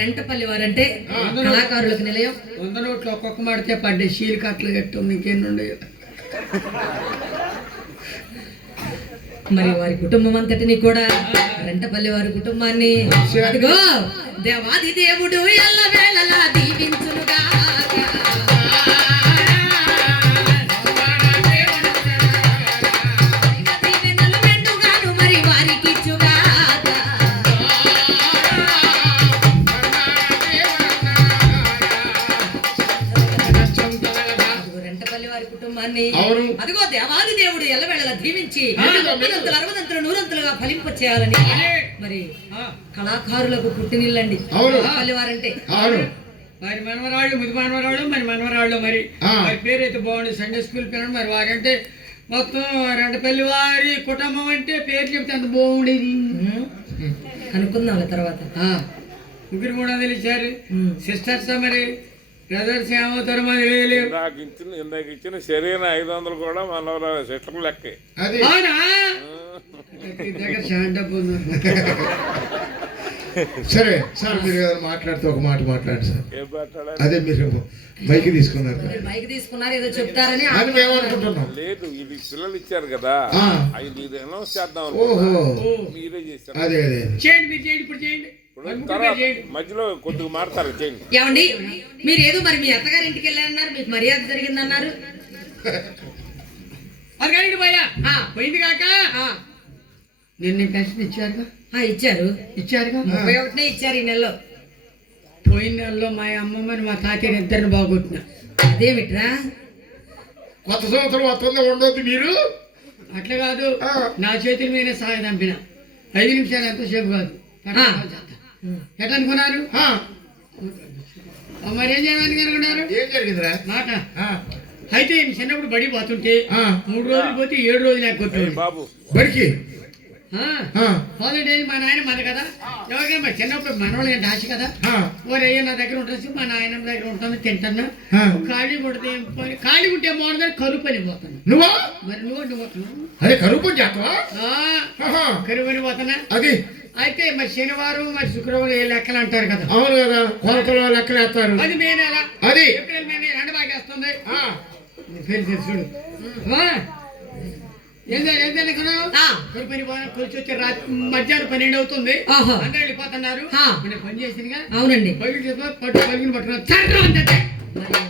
రెంటపల్లి వారంటే కళాకారులకు నిలయం. 100 నోట్లు ఒక్కొక్క మాడితే పడ్డే షీల్ కట్టలు కట్టు మీకేండి. మరి వారి కుటుంబం అంతటిని కూడా రెంటపల్లి వారి కుటుంబాన్ని అదిగో దేవాది దేవుడు ఎల్లవేళలా దీవించునుగా. అదిగో దేవాది దేవుడు ఎల్లవేళలా దీవించి 30 60 100 ఫలింప చేయాలని మరి కళాకారులకు పుట్టినిల్లండి పల్లి వారంటే. మరి మనవరాళ్ళు ముది మనవరాళ్ళు మరి మనవరాళ్ళు మరి పేరైతే బాగుంది. సండే స్కూల్ పిల్లలు మరి వారంటే మొత్తం రెంటపల్లి వారి కుటుంబం అంటే పేరు చెప్తే అంత బాగుండేది. కనుక్కుందాం తర్వాత. ముగ్గురు కూడా తెలిచారు సిస్టర్స్ మరి బ్రదర్స్ ఏమవుతారు మరి ఇందాక ఇచ్చిన సరైన 500 కూడా మన సిస్టర్ లెక్కే. సరే సార్ మీరు మాట్లాడితే ఒక మాట మాట్లాడు సార్. అదే మీరు మైక్ తీసుకున్నారు ఏదో చెప్తారని అని మేము అనుకుంటున్నాం. లేదు ఇది పిల్లలు ఇచ్చారు కదా అది మీరు అనౌన్స్ చేద్దాం. మీరే చేస్తారు. అదే అదే చేయండి. మధ్యలో కొద్దిగా మాడతారు చేయండి. ఏమండి మీరు ఏదో మరి మీ అత్తగారి ఇంటికి వెళ్ళారన్నారు, మీకు మర్యాద జరిగిందన్నారు. అరగండి భయ్యా పోయింది కాక నిన్న పెన్షన్ ఇచ్చారుగా. ఇచ్చారుగా 31 ఇచ్చారు ఈ నెలలో. పోయిన నెలలో మా అమ్మమ్మని మా తాతయ్యని ఇద్దరిని బాగొట్టిన. అదేమిట్రా కొత్త సంవత్సరం వస్తుందో ఉండొద్దు మీరు. అట్లా కాదు నా చేతుల మీదే సహాయం దంపిన 5 నిమిషాలు ఎంతసేపు కాదు. ఎట్లా అనుకున్నారు మరి ఏం చేయడానికి అనుకున్నారు? ఏం జరిగిందిరా మాట అయితే చిన్నప్పుడు బడి పోతుంటే 3 రోజులు పోతే 7 రోజులు ఎక్కొట్టు బాబు బడికి హాలిడే మా నాయన మన కదా ఎవరికైనా మరి చిన్నప్పుడు మనవాళ్ళు ఆశ కదా. ఓరయ్య నా దగ్గర ఉంటుంది మా నాయన దగ్గర ఉంటుంది తింటాను. ఖాళీ కొడితే ఖాళీ ఉంటే బాగుంటుంది కరువు పని పోతాను. నువ్వా మరి నువ్వు అదే కరువు పని చేస్తావా? కరువు పని పోతానా. అది అయితే మరి శనివారం మరి శుక్రవారం ఏ లెక్కలు అంటారు కదా. అవును కదా కొలతలో లెక్కలు వేస్తారు. అది మే నెల అది ఏప్రిల్ మే 2 బాగేస్తుంది. చూడు ఏం కొలిచి వచ్చి రాత్రి మధ్యాహ్నం 12 అవుతుంది. అందరూ వెళ్ళిపోతున్నారు. పని చేసిందిగా. అవునండి పలుగుని పట్టుకున్నా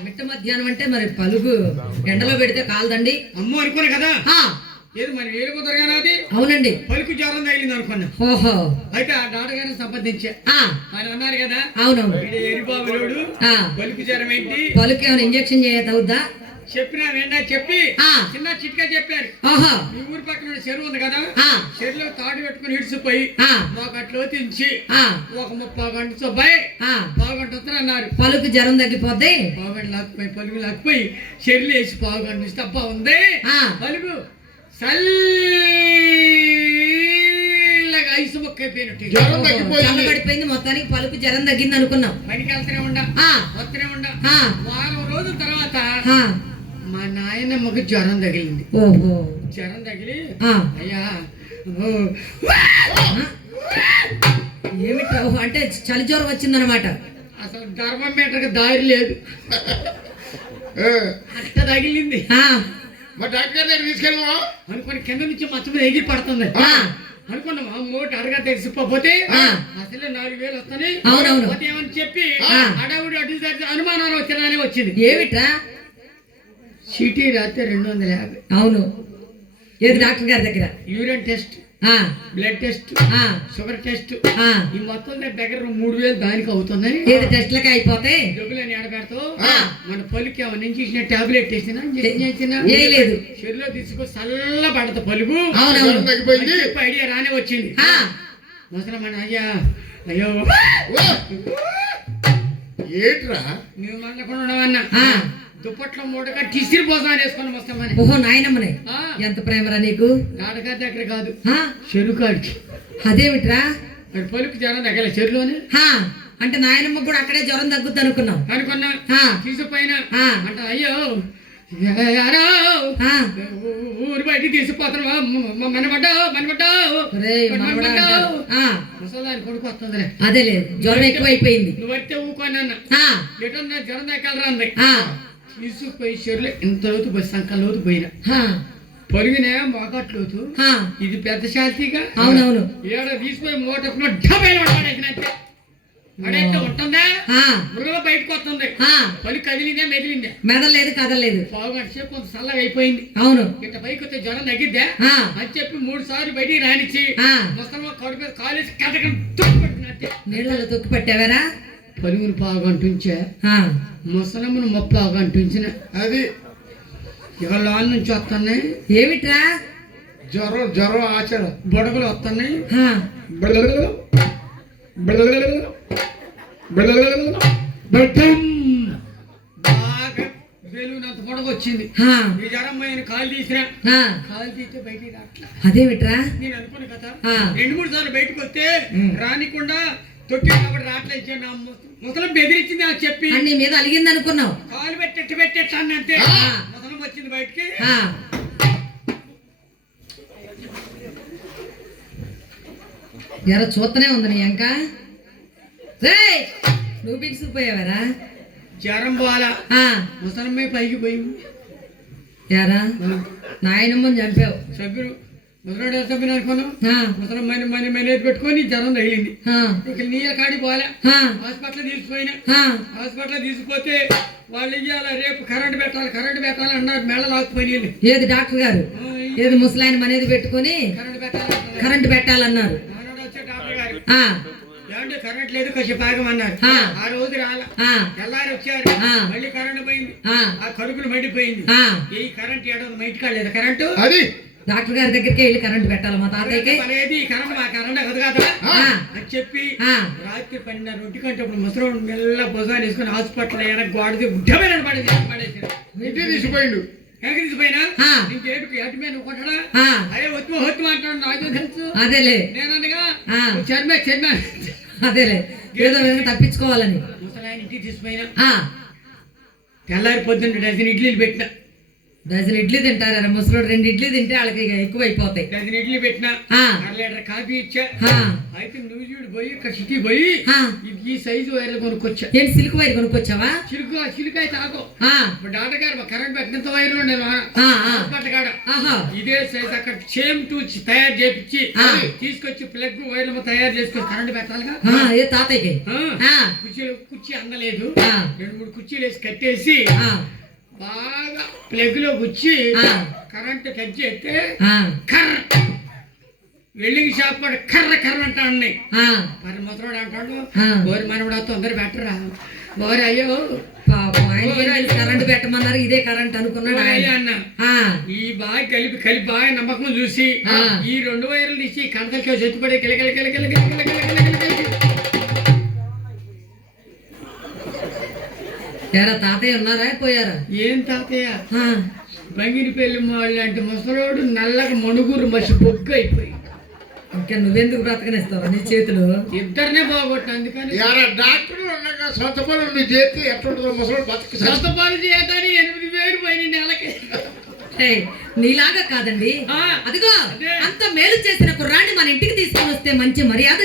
మిట్ట మధ్యాహ్నం అంటే మరి పలుగు ఎండలో పెడితే కాలదండి. అమ్మో అనుకోను కదా ఏది మరి వెళ్ళిపోతారు కానీ అది. అవునండి పలుకు జ్వరం తగిలింది అనుకున్నా. ఓహో అయితే ఆ డాక్టర్ గారిని సంప్రదించా. ఆయన అన్నారు కదా అవునవును ఎరిబాబులోడు పలుకు జ్వరం ఏంటి పలుకు ఏమైనా ఇంజక్షన్ చేయవుద్దా చెప్పినా వెంటనే చెప్పి చిన్న చిట్కా చెప్పారు. ఈ ఊరి పక్కన చెరువు ఉంది కదా చెరువులో తాడు పెట్టుకుని ఇడిచిపోయి మాకు అట్లా తించి ఒక 30 గంట పావుగంట వస్తారు అన్నారు. పలుకు జ్వరం తగ్గిపోతే పావుగంట లాక్కుపోయి పలుకు లాక్కుపోయి చెరువులు వేసి పావుగంట నుంచి తప్ప ఉంది పలుకు చల్లగా ఐసు మొక్క అయిపోయినట్టు పడిపోయింది. మొత్తానికి పలుకు జ్వరం తగ్గింది అనుకున్నాం. పనికి వెళ్తూనే ఉండ వారం రోజుల తర్వాత మా నాయనమ్మకు జ్వరం తగిలింది. జ్వరం తగిలి అయ్యా ఏమిటి అంటే చలి జ్వరం వచ్చిందనమాట. అసలు థర్మోమీటర్ దారి లేదు అట్ట తగిలింది. తీసుకెళ్ళమా అనుకుని కింద నుంచి మచ్చ మీద ఎగిరి పడుతుంది అనుకున్నామా. మోటి అరగా తెలిసిపోతే అసలు 4000 వస్తాయి ఏమని చెప్పి అడవుడు అటు అనుమానాలు వచ్చినానే వచ్చింది. ఏమిట్రా సిటీ రాత్రి 250. అవును ఏది డాక్టర్ గారి దగ్గర urine test blood test sugar test ఈ మొత్తం దగ్గర 3000 దానికి అవుతుందని. ఏది టెస్ట్లకి అయిపోతే జబ్బులని ఎడబెడతావు మన పలుకు ఏమన్నా ఇంజక్షన్ టాబ్లెట్ వేసినా లేదు చెరులో తీసుకొని చల్ల పడతా పలుకు ఐడియా రానే వచ్చింది. ముసలమ్మ అయ్యా అయ్యో ఏంట్రా నువ్వు మాట్లాడకుండా ఉండవన్నా దుప్పట్లో మూటగా టిసిరి పోసాని వేసుకుని వస్తామని. ఓహో నాయనమ్మనే ఎంత ప్రేమరా నీకు. నాటగారి దగ్గర కాదు చెరుకాడికి. అదేమిట్రా మరి పలుకు జ్వరం తగ్గల చెరులోనే అంటే నాయనమ్మ కూడా అక్కడే జ్వరం తగ్గుద్ది అనుకున్నా తీసుకుపోయినా అంటే అయ్యో యారో ఆ, ఊరు బయటికి తీసుకుపోతున్నా మనబడ్డావు ఒరేయ్, మనవడా అంటారు. ఆ, ముసలాన్ని కొడుకు వస్తుందిలే. అదేలే జ్వరం ఎక్కువైపోయింది. నువ్వు వస్తే ఊకోనన్న ఆ, ఎటన్నా జ్వరం దగ్గర అంది ఆ, తీసుకుపోయి చెరువులో ఇంత లోతు పోయి సంకల లోతు పోయిన ఆ, పొరిగినే మోకట్లోతు ఆ, ఇది పెద్ద శాంతిగా అవునవును. ఏడ తీసిపోయి మోటప్పుడు డబ్బైలు పడేసినట్టే అడైతే ఉంటుందా ఆ, మృగ బయటకు వస్తుంది ఆ, పని కదిలిందా మెదిలిందా మెదలేదు కదలేదు. పావు గంట సేపు కొంత చల్లగా అయిపోయింది. అవును. ఇట్ట పైకి వస్తే జ్వరం తగ్గిద్దా ఆ, అని చెప్పి 3 సార్లు బయటికి రానిచ్చి ఆ, మొత్తం కడుపు మీద కాలేసి కథకం తొక్కుపెట్టినట్టే నీళ్ళలో తొక్కి పట్టావరా? పలువురు పావు గంట ఉంచా ఆ, ముసలమ్మను 30 గంట ఉంచిన అది ఇక లోన్ నుంచి వస్తున్నాయి ఏమిట్రా? జ్వరం ఆచారం. బుడగలు వస్తున్నాయి ఆ, బాగా బెలూనంత పొడగ వచ్చింది. ఆ, ఈ జ్వరం పోయిన కాలు తీసినా ఆ, కాలు తీస్తే బయటికి రాట్లా. అదేమిట్రా? నేను అనుకున్న కదా ఆ. 2-3 సార్లు బయటకు వస్తే రానికుండా తొక్కి కాబట్టి రాట్లా ఇచ్చాను. నా ముసలం బెదిరించింది అని చెప్పి అని నీ మీద అలిగింది అనుకున్నావు. కాలు పెట్టెట్టు అన్న అంతే ఆ. ముసలం వచ్చింది బయటికి. ఆ, ఎర చూస్తూనే ఉంది నీ అంక. రేయ్, నువ్వు బిగిసిపోయావరా? జ్వరం పోవాలా ఆ, ముసలమ్మే పైకి పోయింది. ఎరా నాయనమ్మని చంపావు. సభ్యుడు ముసలాడు సభ్యుని అనుకోను ఆ, ముసలం మనేది పెట్టుకొని జ్వరం తగిలింది. ఆ, ఇక నీళ్ళ కాడి పోలే ఆ, హాస్పిటల్ తీసుకుపోయినా. ఆ, హాస్పిటల్ తీసుకుపోతే వాళ్ళు ఇయ్యాల రేపు కరెంట్ పెట్టాలి అన్నారు. మెళ్ళ లాక్కుపోయి ఏది డాక్టర్ గారు? ఏది ముసలాయన మనేది పెట్టుకొని కరెంట్ పెట్టాలి కరెంట్ పెట్టాలన్నారు. మనోడు వచ్చే డాక్టర్ గారు ఆ, ఏమంటే కరెంట్ లేదు కాసేపు ఆగమన్నారు. ఆ. ఆ రోజు రాలా. ఆ, తెల్లారి వచ్చారు ఆ. మళ్ళీ కరెంట్ పోయింది. ఆ, ఆ కడుపులు మండిపోయింది. ఆ, ఈ కరెంట్ ఏడో మైట్ కాలేదు కరెంటు అది డాక్టర్ గారి దగ్గరికి వెళ్ళి కరెంట్ పెట్టాలి మా తాతయ్యకి. అనేది ఈ కరెంట్ మా కరెంట్ కదా కదా ఆ, అని చెప్పి ఆ, రాత్రి 12:30 కంటే ఇప్పుడు ముసలోడు మెల్ల భుజాన్ని వేసుకుని హాస్పిటల్ అయినా గోడది గుడ్డమైన పడేసి ఇంటికి తీసిపోయిండు. ఎక్కడికి తీసిపోయినా ఆ. ఇంకేటు ఎటు మీద కొట్టడా ఆ, అదే ఒత్తు అంటాడు. నాకు తెలుసు అదేలే. నేనగా ఆ. చర్మ అదేలే, ఏదో విధంగా తప్పించుకోవాలని. ముసలాయన ఇంటికి తీసిపోయినా ఆ, తెల్లారి పొద్దున్న డజన్ ఇడ్లీలు పెట్టిన. డజన్ ఇడ్లీ తింటారా ముసలోడు? 2 ఇడ్లీ తింటే వాళ్ళకి ఇక ఎక్కువ అయిపోతాయి. డజన్ ఇడ్లీ పెట్టినా. ఆ, 1 లీటర్ కాఫీ ఇచ్చా. ఆ, అయితే నువ్వు చూడు పోయి ఇక్కడ సిటీ పోయి ఆ. ఈ సైజు వైర్లు కొనుక్కొచ్చా. ఏంటి సిల్క్ వైర్ కొనుక్కొచ్చావా? చిలుక అయితే ఆగో. ఆ, ఇప్పుడు డాక్టర్ గారు కరెంట్ పెట్టినంత వైర్లు నేను ఆ, ఆ. హాస్పిటల్ కాడ ఆహా, ఇదే సైజ్ అక్కడ సేమ్ టు తయారు చేపించి ఆ. తీసుకొచ్చి ప్లగ్ వైర్లు తయారు చేసుకొని కరెంట్ పెట్టాలిగా. ఆ, ఏ తాతయ్యకి? ఆ. ఆ, కుర్చీ అందలేదు. ఆ. 2-3 కుర్చీలు వేసి కట్టేసి ఆ, బాగా ప్లగ్ లో గుచ్చి ఆ. కరెంట్ టచ్ చేస్తే ఆ, కర్ర వెల్డింగ్ షాప్ వాడు కర్ర అంటాడు. ఆ, మరి ముసరాడు అంటాడు ఆ. ఓరి మనవడా తొందర పెట్టరా ఓరి అయ్యో పాపం ఆయనకి ఏం తెలుసు కరెంట్ పెట్టమన్నారు, ఇదే కరెంట్ అనుకున్నాడు ఓరి ఆయన. అయ్యా అన్న ఆ, ఈ బాగా కలిపి బాగా నమ్మకం చూసి ఆ. ఈ 2 వైర్లు తీసి కంటలకి చెట్టుపడే కిలకిల ఎరా తాతయ్య ఉన్నారా పోయారా? ఏం తాతయ్య ఆ, బంగిని పెళ్లి వాళ్ళు అంటే ముసలోడు నల్లగా మణుగురు మసి బొగ్గు అయిపోయి ఇంకా నువ్వెందుకు బ్రతకనిస్తావు నీ చేతులు? ఇద్దరినే బాగొట్టు. అందుకని యారా డాక్టర్లు ఉన్నాక సొంత పనులు నీ చేతి ఎట్లుంటుందో ముసలి బతుకు స్వస్థపాలు చేయటానికి 8,000 పోయిన నెలకి. ఏయ్, నీలాగా కాదండి. ఆ. అదిగో అదే. అంత మేలు చేసిన కుర్రాన్ని మన ఇంటికి తీసుకొని వస్తే మంచి మర్యాద